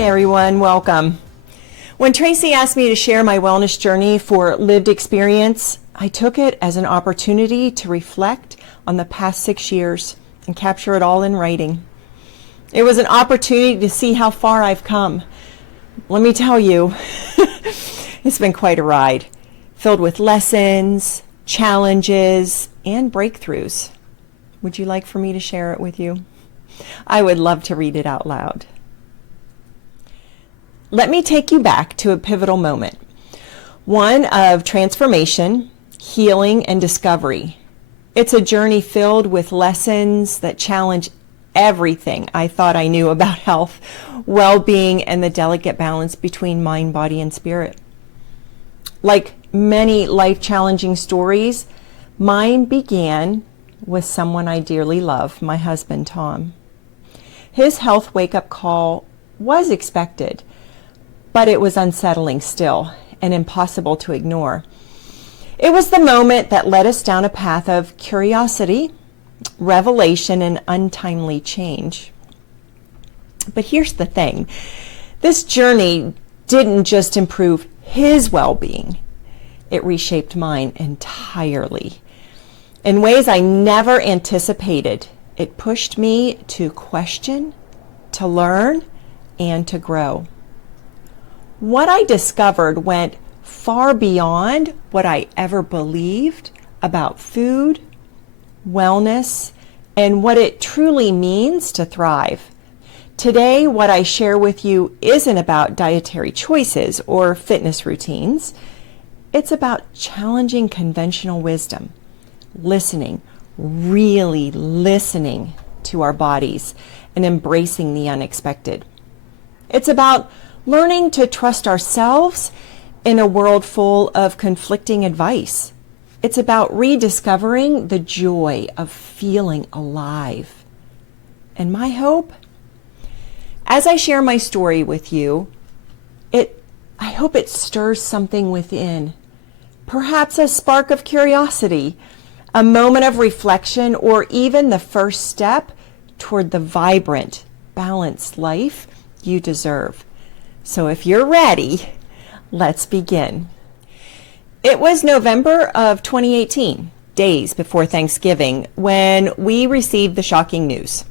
Hi everyone, welcome. When Tracy asked me to share my wellness journey for lived experience, I took it as an opportunity to reflect on the past 6 years and capture it all in writing. It was an opportunity to see how far I've come. Let me tell you, it's been quite a ride, filled with lessons, challenges, and breakthroughs. Would you like for me to share it with you? I would love to read it out loud. Let me take you back to a pivotal moment, one of transformation, healing, and discovery. It's a journey filled with lessons that challenge everything I thought I knew about health, well-being, and the delicate balance between mind, body, and spirit. Like many life-challenging stories, mine began with someone I dearly love, my husband, Tom. His health wake-up call was expected, but it was unsettling still and impossible to ignore. It was the moment that led us down a path of curiosity, revelation, and untimely change. But here's the thing. This journey didn't just improve his well-being. It reshaped mine entirely. In ways I never anticipated, it pushed me to question, to learn, and to grow. What I discovered went far beyond what I ever believed about food, wellness, and what it truly means to thrive. Today, what I share with you isn't about dietary choices or fitness routines. It's about challenging conventional wisdom, listening, really listening to our bodies, and embracing the unexpected. It's about learning to trust ourselves in a world full of conflicting advice. It's about rediscovering the joy of feeling alive. And my hope, as I share my story with you, I hope it stirs something within. Perhaps a spark of curiosity, a moment of reflection, or even the first step toward the vibrant, balanced life you deserve. So if you're ready, let's begin. It was November of 2018, days before Thanksgiving, when we received the shocking news.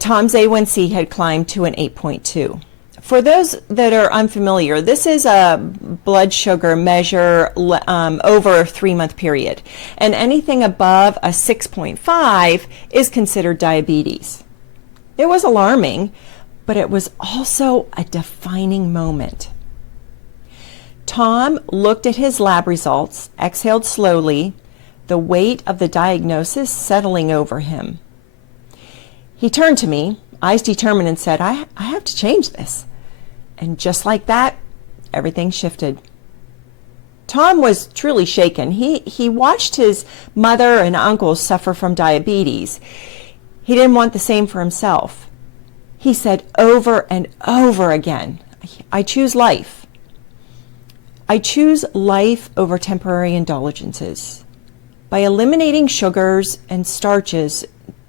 Tom's A1C had climbed to an 8.2. For those that are unfamiliar, this is a blood sugar measure over a 3-month period, and anything above a 6.5 is considered diabetes. It was alarming, but it was also a defining moment. Tom looked at his lab results, exhaled slowly, the weight of the diagnosis settling over him. He turned to me, eyes determined, and said, I have to change this. And just like that, everything shifted. Tom was truly shaken. He watched his mother and uncles suffer from diabetes. He didn't want the same for himself. He said over and over again, I choose life. I choose life over temporary indulgences. By eliminating sugars and starches,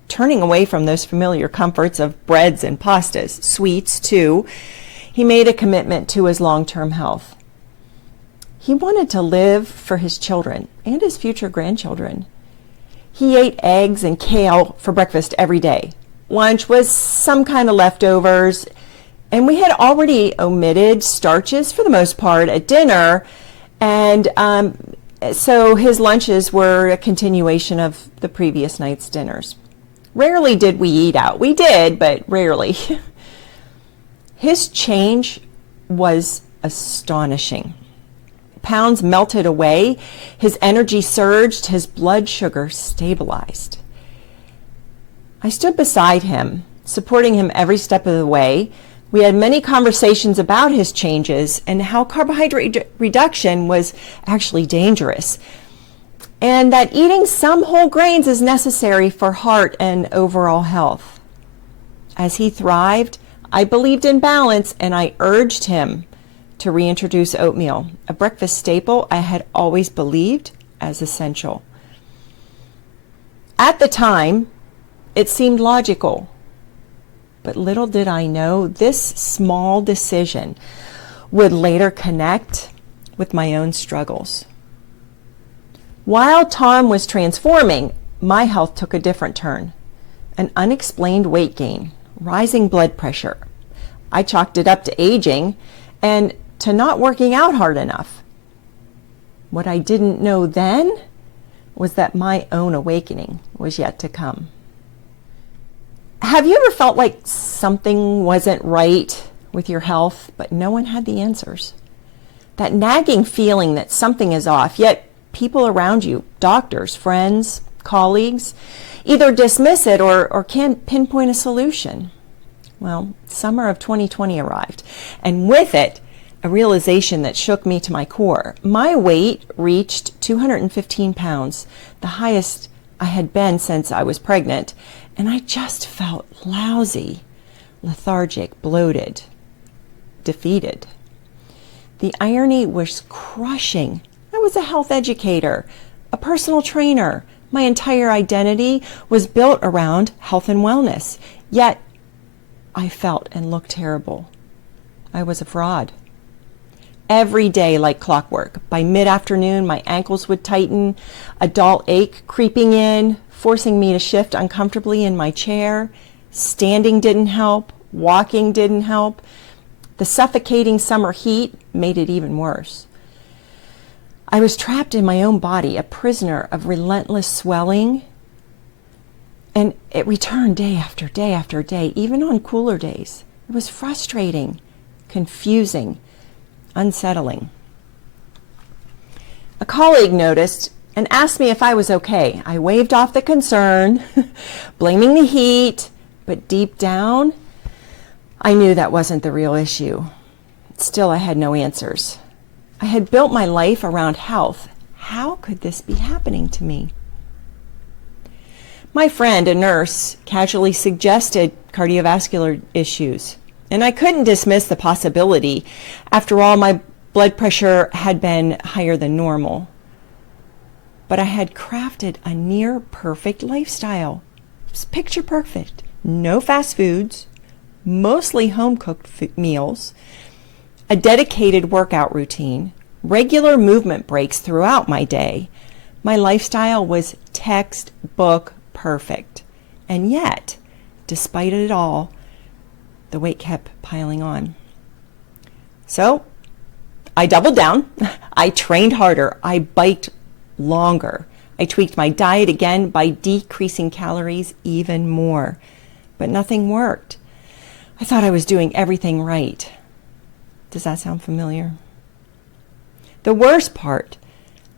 turning away from those familiar comforts of breads and pastas, sweets too, he made a commitment to his long-term health. He wanted to live for his children and his future grandchildren. He ate eggs and kale for breakfast every day. Lunch was some kind of leftovers, and we had already omitted starches for the most part at dinner, and so his lunches were a continuation of the previous night's dinners. Rarely did we eat out. We did, but rarely. His change was astonishing. Pounds melted away, his energy surged, his blood sugar stabilized. I stood beside him, supporting him every step of the way. We had many conversations about his changes and how carbohydrate reduction was actually dangerous, and that eating some whole grains is necessary for heart and overall health. As he thrived, I believed in balance, and I urged him to reintroduce oatmeal, a breakfast staple I had always believed as essential. At the time, it seemed logical, But little did I know this small decision would later connect with my own struggles. While Tom was transforming, my health took a different turn. An unexplained weight gain, rising blood pressure. I chalked it up to aging and to not working out hard enough. What I didn't know then was that my own awakening was yet to come. Have you ever felt like something wasn't right with your health, but no one had the answers? That nagging feeling that something is off, yet people around you, doctors, friends, colleagues, either dismiss it or can't pinpoint a solution. Well, summer of 2020 arrived, and with it, a realization that shook me to my core. My weight reached 215 pounds, the highest I had been since I was pregnant, and I just felt lousy, lethargic, bloated, defeated. The irony was crushing. I was a health educator, a personal trainer. My entire identity was built around health and wellness, yet I felt and looked terrible. I was a fraud. Every day like clockwork. By mid-afternoon, my ankles would tighten, a dull ache creeping in, forcing me to shift uncomfortably in my chair. Standing didn't help. Walking didn't help. The suffocating summer heat made it even worse. I was trapped in my own body, a prisoner of relentless swelling, and it returned day after day after day, even on cooler days. It was frustrating, confusing, unsettling. A colleague noticed and asked me if I was okay. I waved off the concern, blaming the heat, but deep down, I knew that wasn't the real issue. Still, I had no answers. I had built my life around health. How could this be happening to me? My friend, a nurse, casually suggested cardiovascular issues, and I couldn't dismiss the possibility. After all, my blood pressure had been higher than normal. But I had crafted a near perfect lifestyle. It was picture perfect. No fast foods, mostly home-cooked meals, a dedicated workout routine, regular movement breaks throughout my day. My lifestyle was textbook perfect. And yet, despite it all, the weight kept piling on. So, I doubled down. I trained harder. I biked longer. I tweaked my diet again by decreasing calories even more. But nothing worked. I thought I was doing everything right. Does that sound familiar? The worst part,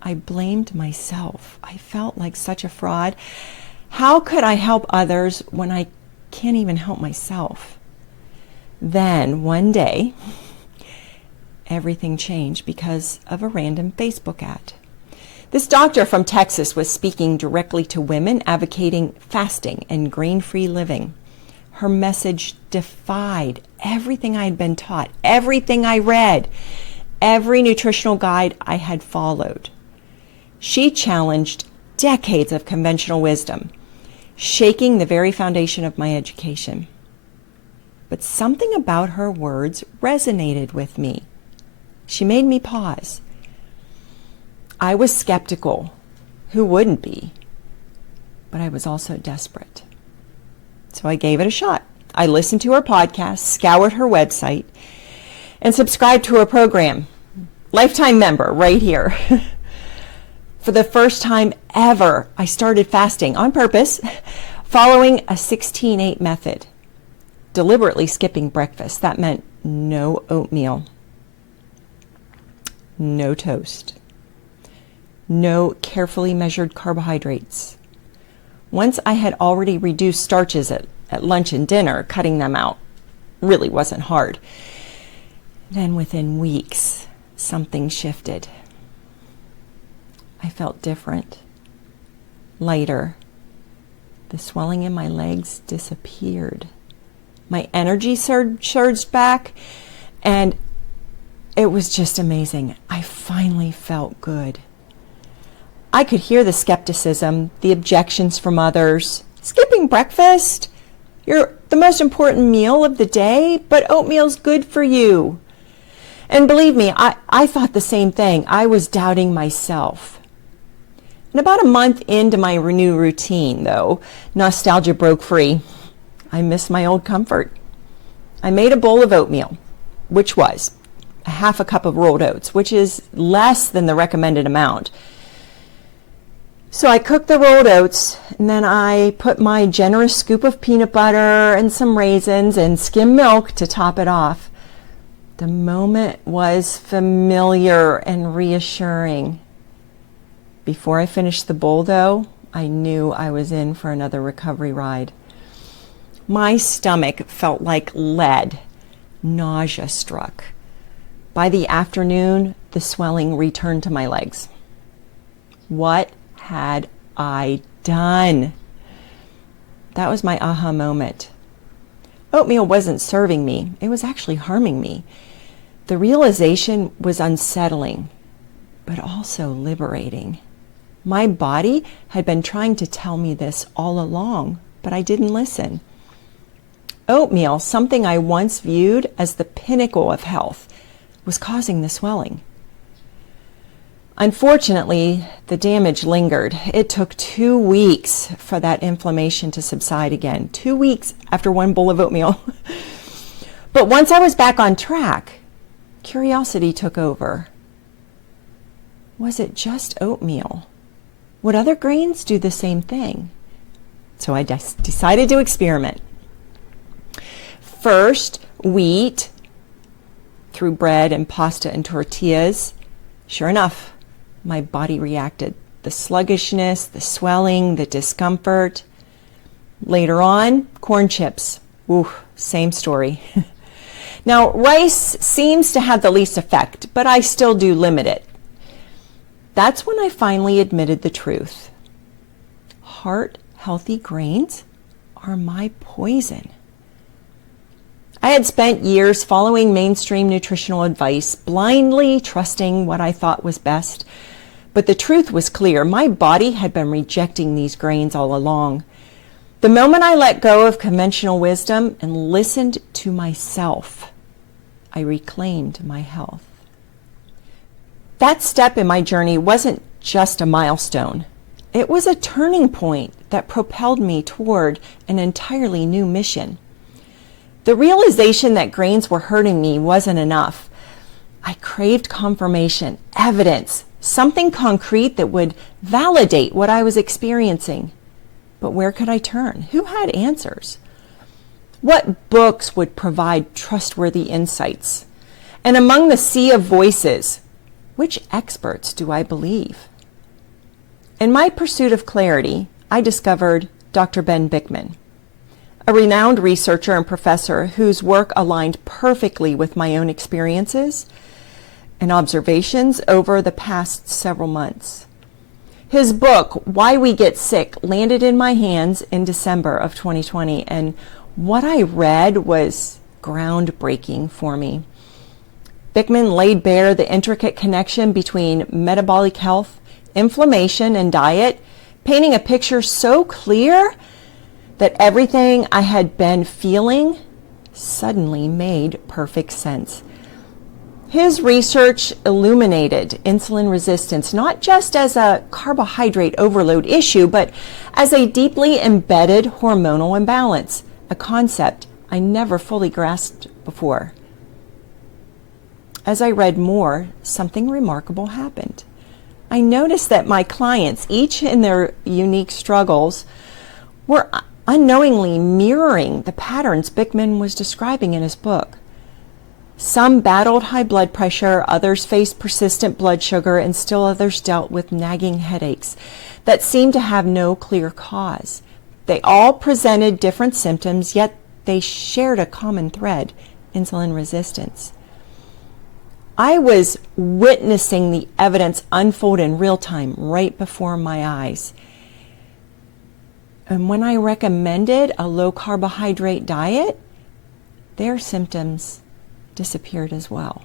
I blamed myself. I felt like such a fraud. How could I help others when I can't even help myself? Then one day, everything changed because of a random Facebook ad. This doctor from Texas was speaking directly to women advocating fasting and grain-free living. Her message defied everything I had been taught, everything I read, every nutritional guide I had followed. She challenged decades of conventional wisdom, shaking the very foundation of my education. But something about her words resonated with me. She made me pause. I was skeptical. Who wouldn't be? But I was also desperate. So I gave it a shot. I listened to her podcast, scoured her website, and subscribed to her program. Lifetime member right here. For the first time ever, I started fasting on purpose, following a 16-8 method, deliberately skipping breakfast. That meant no oatmeal, no toast, no carefully measured carbohydrates. Once I had already reduced starches at lunch and dinner, cutting them out really wasn't hard. Then within weeks, something shifted. I felt different, lighter. The swelling in my legs disappeared. My energy surged back, and it was just amazing. I finally felt good. I could hear the skepticism, the objections from others. Skipping breakfast? You're the most important meal of the day, but oatmeal's good for you. And believe me, I thought the same thing. I was doubting myself. And about a month into my new routine, though, nostalgia broke free. I missed my old comfort. I made a bowl of oatmeal, which was a half a cup of rolled oats, which is less than the recommended amount. So I cooked the rolled oats, and then I put my generous scoop of peanut butter and some raisins and skim milk to top it off. The moment was familiar and reassuring. Before I finished the bowl, though, I knew I was in for another recovery ride. My stomach felt like lead. Nausea struck. By the afternoon, the swelling returned to my legs. What had I done? That was my aha moment. Oatmeal wasn't serving me. It was actually harming me. The realization was unsettling, but also liberating. My body had been trying to tell me this all along, but I didn't listen. Oatmeal, something I once viewed as the pinnacle of health, was causing the swelling. Unfortunately, the damage lingered. It took 2 weeks for that inflammation to subside again. 2 weeks after one bowl of oatmeal. But once I was back on track, curiosity took over. Was it just oatmeal? Would other grains do the same thing? So I decided to experiment. First, wheat through bread and pasta and tortillas. Sure enough, my body reacted. The sluggishness, the swelling, the discomfort. Later on, corn chips. Ooh, same story. Now, rice seems to have the least effect, but I still do limit it. That's when I finally admitted the truth. Heart-healthy grains are my poison. I had spent years following mainstream nutritional advice, blindly trusting what I thought was best. But the truth was clear. My body had been rejecting these grains all along. The moment I let go of conventional wisdom and listened to myself, I reclaimed my health. That step in my journey wasn't just a milestone. It was a turning point that propelled me toward an entirely new mission. The realization that grains were hurting me wasn't enough. I craved confirmation, evidence, something concrete that would validate what I was experiencing. But where could I turn? Who had answers? What books would provide trustworthy insights? And among the sea of voices, which experts do I believe? In my pursuit of clarity, I discovered Dr. Ben Bikman, a renowned researcher and professor whose work aligned perfectly with my own experiences and observations over the past several months. His book, Why We Get Sick, landed in my hands in December of 2020, and what I read was groundbreaking for me. Bikman laid bare the intricate connection between metabolic health, inflammation, and diet, painting a picture so clear that everything I had been feeling suddenly made perfect sense. His research illuminated insulin resistance not just as a carbohydrate overload issue, but as a deeply embedded hormonal imbalance, a concept I never fully grasped before. As I read more, something remarkable happened. I noticed that my clients, each in their unique struggles, were unknowingly mirroring the patterns Bikman was describing in his book. Some battled high blood pressure, others faced persistent blood sugar, and still others dealt with nagging headaches that seemed to have no clear cause. They all presented different symptoms, yet they shared a common thread: insulin resistance. I was witnessing the evidence unfold in real time right before my eyes. And when I recommended a low-carbohydrate diet, their symptoms disappeared as well.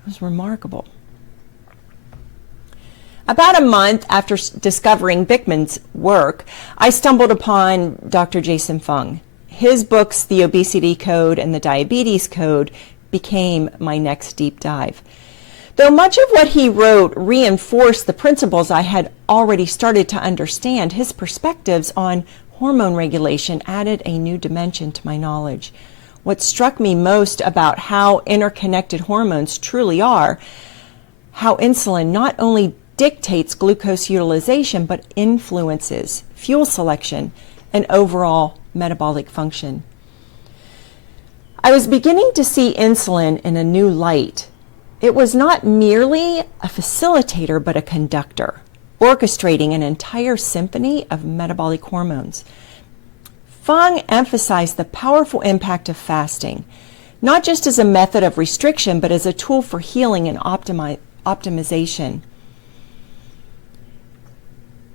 It was remarkable. About a month after discovering Bikman's work, I stumbled upon Dr. Jason Fung. His books, The Obesity Code and The Diabetes Code, became my next deep dive. Though much of what he wrote reinforced the principles I had already started to understand, his perspectives on hormone regulation added a new dimension to my knowledge. What struck me most about how interconnected hormones truly are, how insulin not only dictates glucose utilization, but influences fuel selection and overall metabolic function. I was beginning to see insulin in a new light. It was not merely a facilitator, but a conductor, orchestrating an entire symphony of metabolic hormones. Fung emphasized the powerful impact of fasting, not just as a method of restriction, but as a tool for healing and optimization.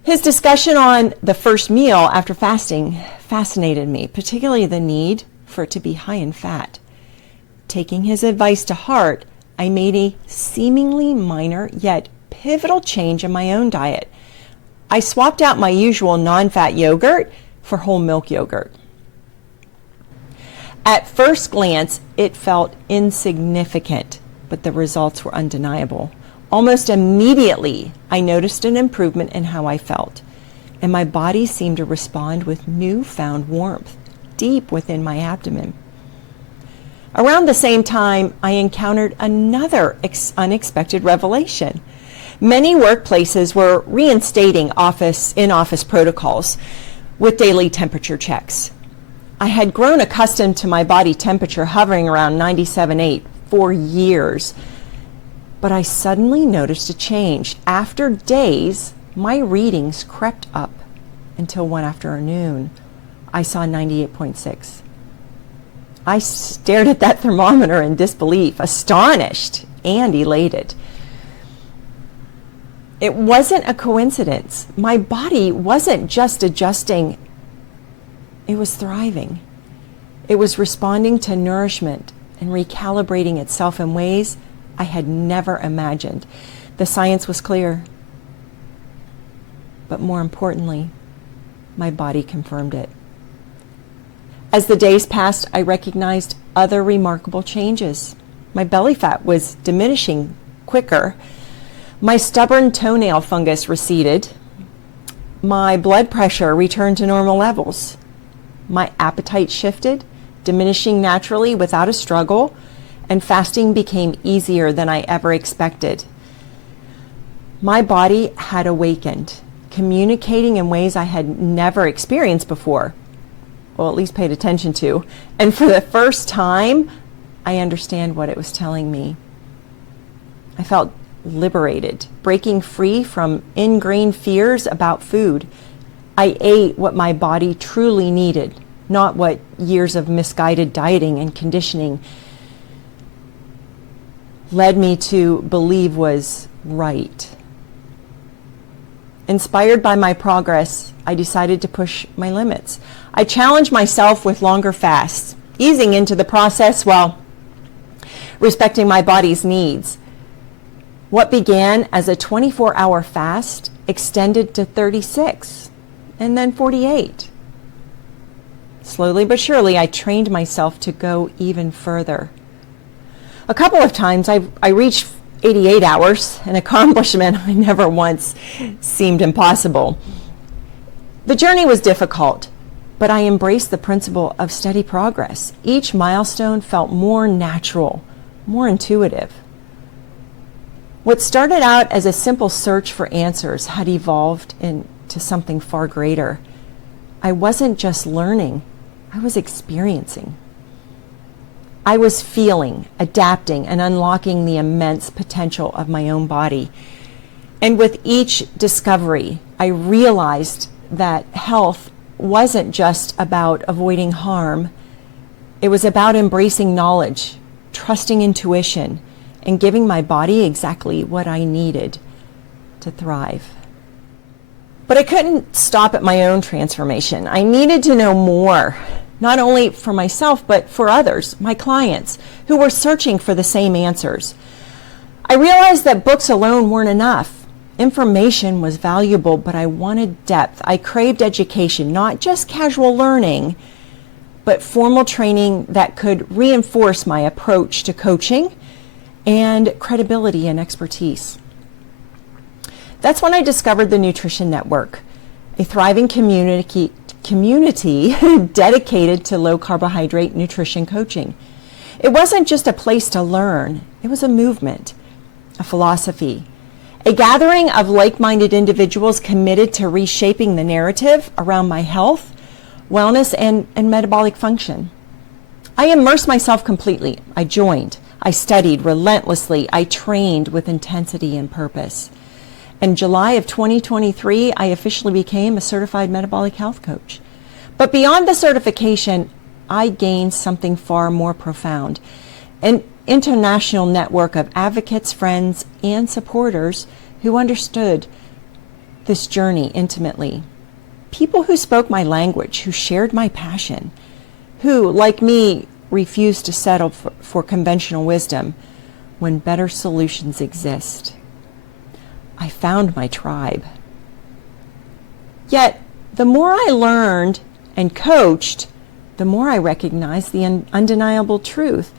His discussion on the first meal after fasting fascinated me, particularly the need for it to be high in fat. Taking his advice to heart, I made a seemingly minor yet pivotal change in my own diet. I swapped out my usual non-fat yogurt for whole milk yogurt. At first glance, it felt insignificant, but the results were undeniable. Almost immediately, I noticed an improvement in how I felt, and my body seemed to respond with newfound warmth deep within my abdomen. Around the same time, I encountered another unexpected revelation. Many workplaces were reinstating in-office protocols with daily temperature checks. I had grown accustomed to my body temperature hovering around 97.8 for years, but I suddenly noticed a change. After days, my readings crept up until one afternoon, I saw 98.6. I stared at that thermometer in disbelief, astonished and elated. It wasn't a coincidence. My body wasn't just adjusting, it was thriving. It was responding to nourishment and recalibrating itself in ways I had never imagined. The science was clear, but more importantly, my body confirmed it. As the days passed, I recognized other remarkable changes. My belly fat was diminishing quicker. My stubborn toenail fungus receded. My blood pressure returned to normal levels. My appetite shifted, diminishing naturally without a struggle, and fasting became easier than I ever expected. My body had awakened, communicating in ways I had never experienced before. Well, at least paid attention to. And for the first time, I understand what it was telling me. I felt liberated, breaking free from ingrained fears about food. I ate what my body truly needed, not what years of misguided dieting and conditioning led me to believe was right. Inspired by my progress, I decided to push my limits. I challenged myself with longer fasts, easing into the process while respecting my body's needs. What began as a 24-hour fast extended to 36 and then 48. Slowly but surely, I trained myself to go even further. A couple of times I reached 88 hours, an accomplishment I never once seemed impossible. The journey was difficult, but I embraced the principle of steady progress. Each milestone felt more natural, more intuitive. What started out as a simple search for answers had evolved into something far greater. I wasn't just learning, I was experiencing. I was feeling, adapting, and unlocking the immense potential of my own body. And with each discovery, I realized that health wasn't just about avoiding harm. It was about embracing knowledge, trusting intuition, and giving my body exactly what I needed to thrive. But I couldn't stop at my own transformation. I needed to know more, not only for myself, but for others, my clients, who were searching for the same answers. I realized that books alone weren't enough. Information was valuable, but I wanted depth. I craved education, not just casual learning, but formal training that could reinforce my approach to coaching and credibility and expertise. That's when I discovered the Nutrition Network, a thriving community dedicated to low-carbohydrate nutrition coaching. It wasn't just a place to learn, it was a movement, a philosophy, a gathering of like-minded individuals committed to reshaping the narrative around my health, wellness, and metabolic function. I immersed myself completely. I joined. I studied relentlessly. I trained with intensity and purpose. In July of 2023, I officially became a certified metabolic health coach. But beyond the certification, I gained something far more profound, an international network of advocates, friends, and supporters who understood this journey intimately. People who spoke my language, who shared my passion, who, like me, refused to settle for conventional wisdom when better solutions exist. I found my tribe. Yet, the more I learned and coached, the more I recognized the undeniable truth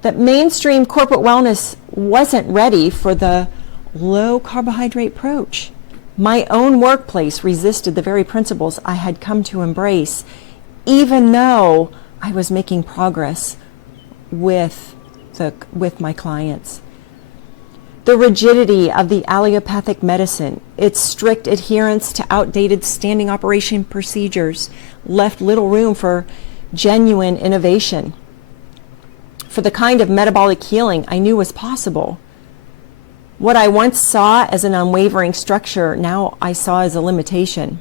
that mainstream corporate wellness wasn't ready for the low-carbohydrate approach. My own workplace resisted the very principles I had come to embrace, even though I was making progress with my clients. The rigidity of the allopathic medicine, its strict adherence to outdated standing operation procedures, left little room for genuine innovation, for the kind of metabolic healing I knew was possible. What I once saw as an unwavering structure, now I saw as a limitation.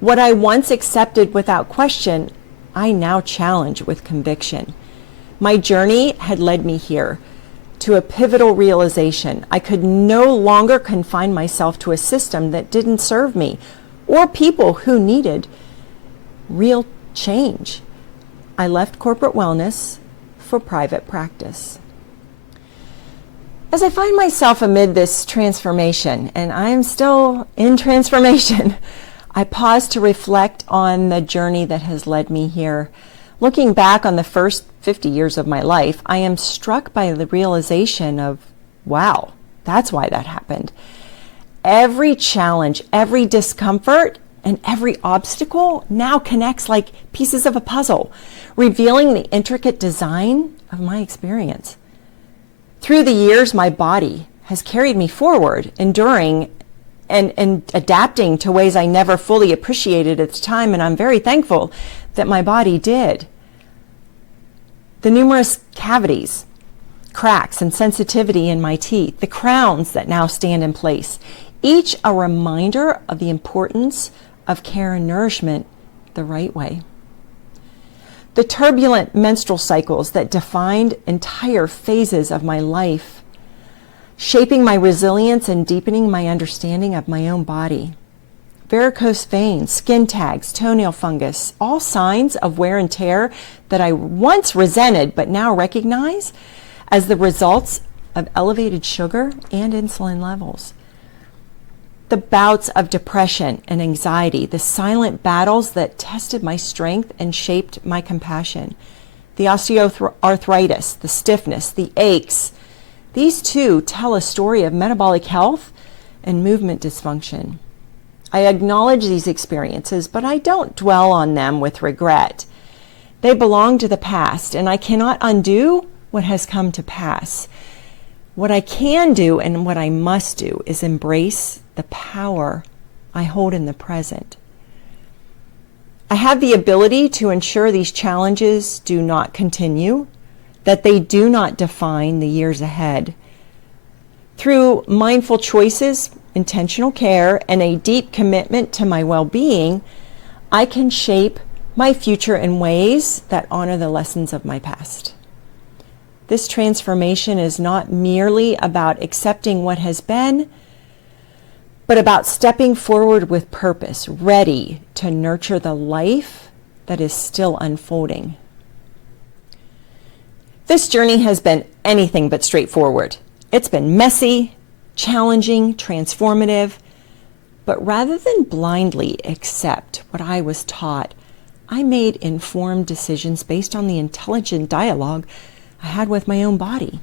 What I once accepted without question, I now challenge with conviction. My journey had led me here, to a pivotal realization. I could no longer confine myself to a system that didn't serve me or people who needed real change. I left corporate wellness for private practice. As I find myself amid this transformation, and I'm still in transformation, I pause to reflect on the journey that has led me here. Looking back on the first 50 years of my life, I am struck by the realization of, wow, that's why that happened. Every challenge, every discomfort, and every obstacle now connects like pieces of a puzzle, revealing the intricate design of my experience. Through the years, my body has carried me forward, enduring and adapting to ways I never fully appreciated at the time, and I'm very thankful that my body did. The numerous cavities, cracks, and sensitivity in my teeth, the crowns that now stand in place, each a reminder of the importance of care and nourishment the right way. The turbulent menstrual cycles that defined entire phases of my life, shaping my resilience and deepening my understanding of my own body. Varicose veins, skin tags, toenail fungus, all signs of wear and tear that I once resented but now recognize as the results of elevated sugar and insulin levels. The bouts of depression and anxiety, the silent battles that tested my strength and shaped my compassion. The osteoarthritis, the stiffness, the aches. These too tell a story of metabolic health and movement dysfunction. I acknowledge these experiences, but I don't dwell on them with regret. They belong to the past, and I cannot undo what has come to pass. What I can do and what I must do is embrace the power I hold in the present. I have the ability to ensure these challenges do not continue, that they do not define the years ahead. Through mindful choices, intentional care, and a deep commitment to my well-being, I can shape my future in ways that honor the lessons of my past. This transformation is not merely about accepting what has been, but about stepping forward with purpose, ready to nurture the life that is still unfolding. This journey has been anything but straightforward. It's been messy, challenging, transformative, but rather than blindly accept what I was taught, I made informed decisions based on the intelligent dialogue I had with my own body.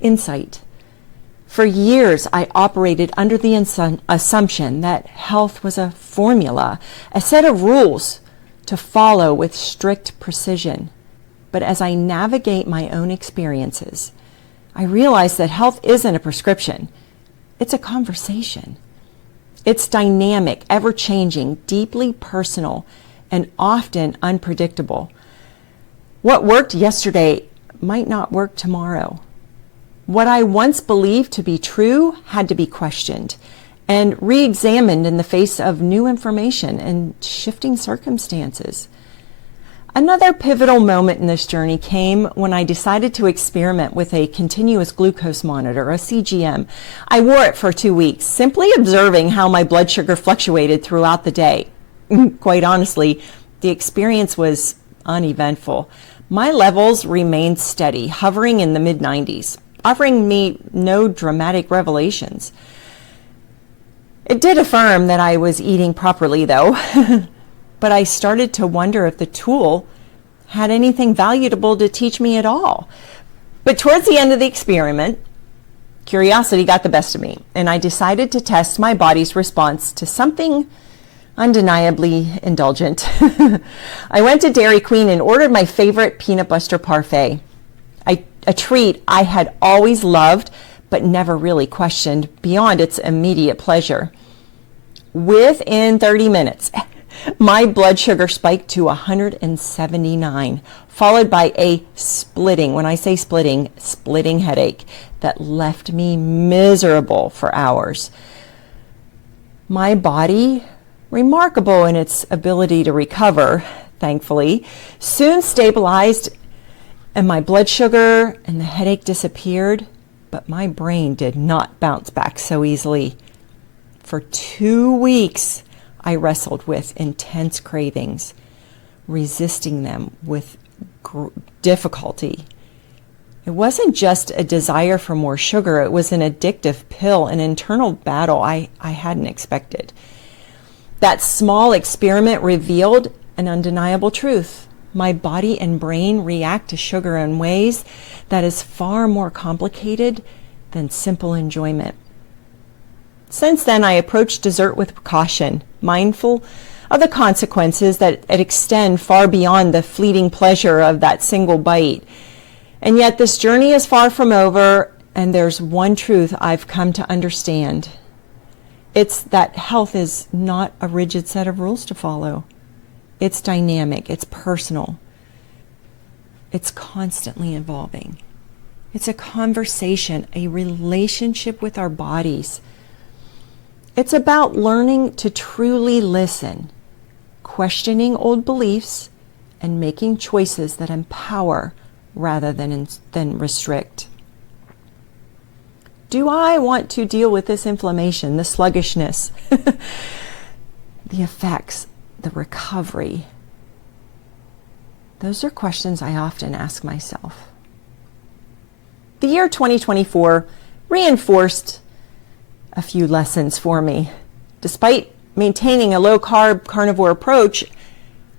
Insight. For years, I operated under the assumption that health was a formula, a set of rules to follow with strict precision. But as I navigate my own experiences, I realize that health isn't a prescription. It's a conversation. It's dynamic, ever-changing, deeply personal, and often unpredictable. What worked yesterday might not work tomorrow. What I once believed to be true had to be questioned and re-examined in the face of new information and shifting circumstances. Another pivotal moment in this journey came when I decided to experiment with a continuous glucose monitor, a CGM. I wore it for 2 weeks, simply observing how my blood sugar fluctuated throughout the day. Quite honestly, the experience was uneventful. My levels remained steady, hovering in the mid-90s, offering me no dramatic revelations. It did affirm that I was eating properly, though. But I started to wonder if the tool had anything valuable to teach me at all. But towards the end of the experiment, curiosity got the best of me, and I decided to test my body's response to something undeniably indulgent. I went to Dairy Queen and ordered my favorite peanut butter parfait, a treat I had always loved but never really questioned beyond its immediate pleasure. Within 30 minutes, my blood sugar spiked to 179, followed by a splitting, when I say splitting headache that left me miserable for hours. My body, remarkable in its ability to recover, thankfully, soon stabilized and my blood sugar and the headache disappeared, but my brain did not bounce back so easily. For 2 weeks, I wrestled with intense cravings, resisting them with difficulty. It wasn't just a desire for more sugar, it was an addictive pill, an internal battle I hadn't expected. That small experiment revealed an undeniable truth. My body and brain react to sugar in ways that is far more complicated than simple enjoyment. Since then, I approach dessert with caution, mindful of the consequences that extend far beyond the fleeting pleasure of that single bite. And yet this journey is far from over, and there's one truth I've come to understand. It's that health is not a rigid set of rules to follow. It's dynamic, it's personal, it's constantly evolving. It's a conversation, a relationship with our bodies. It's about learning to truly listen, questioning old beliefs, and making choices that empower rather than restrict. Do I want to deal with this inflammation, the sluggishness, the effects, the recovery? Those are questions I often ask myself. The year 2024 reinforced a few lessons for me. Despite maintaining a low-carb carnivore approach,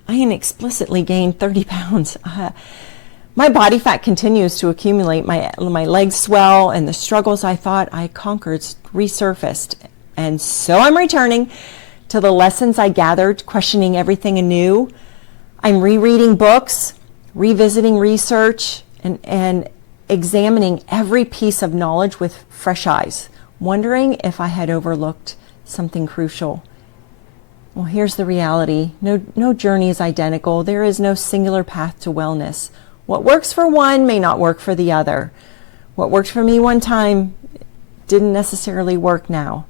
I inexplicitly gained 30 pounds. My body fat continues to accumulate. My legs swell, and the struggles I thought I conquered resurfaced. And so I'm returning to the lessons I gathered, questioning everything anew. I'm rereading books, revisiting research, and examining every piece of knowledge with fresh eyes, wondering if I had overlooked something crucial. Well, here's the reality. No journey is identical. There is no singular path to wellness. What works for one may not work for the other. What worked for me one time didn't necessarily work now.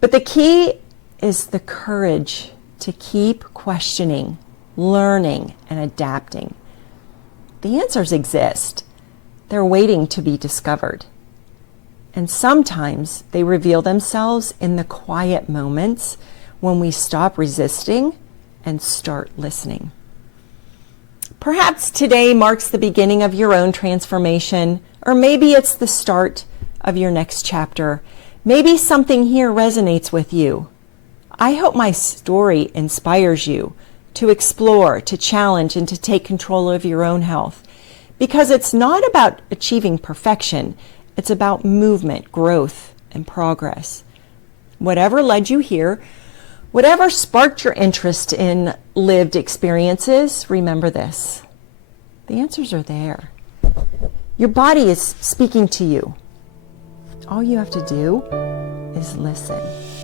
But the key is the courage to keep questioning, learning, and adapting. The answers exist. They're waiting to be discovered. And sometimes they reveal themselves in the quiet moments when we stop resisting and start listening. Perhaps today marks the beginning of your own transformation, or maybe it's the start of your next chapter. Maybe something here resonates with you. I hope my story inspires you to explore, to challenge, and to take control of your own health. Because it's not about achieving perfection, it's about movement, growth, and progress. Whatever led you here, whatever sparked your interest in lived experiences, remember this. The answers are there. Your body is speaking to you. All you have to do is listen.